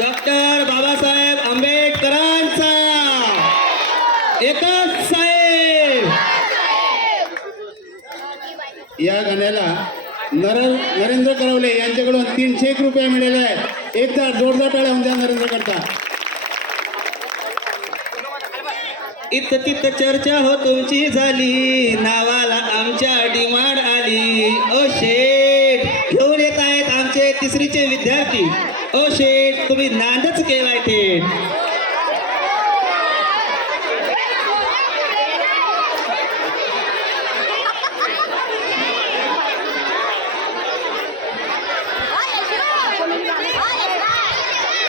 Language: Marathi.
डॉक्टर बाबासाहेब आंबेडकरांचा एकच साहेब या गाण्याला नरेंद्र करवले यांच्याकडून 301 रुपये मिळाले आहेत. एकदा जोरदार टाळ्या होऊन द्या नरेंद्र करता. इत तित चर्चा हो तुमची झाली, नावाला आमच्या डिमांड आली. ओ शेठ घेऊन येत आहेत आमचे तिसरीचे विद्यार्थी. ओ शेठ तुम्ही नांदच केलाय थेट.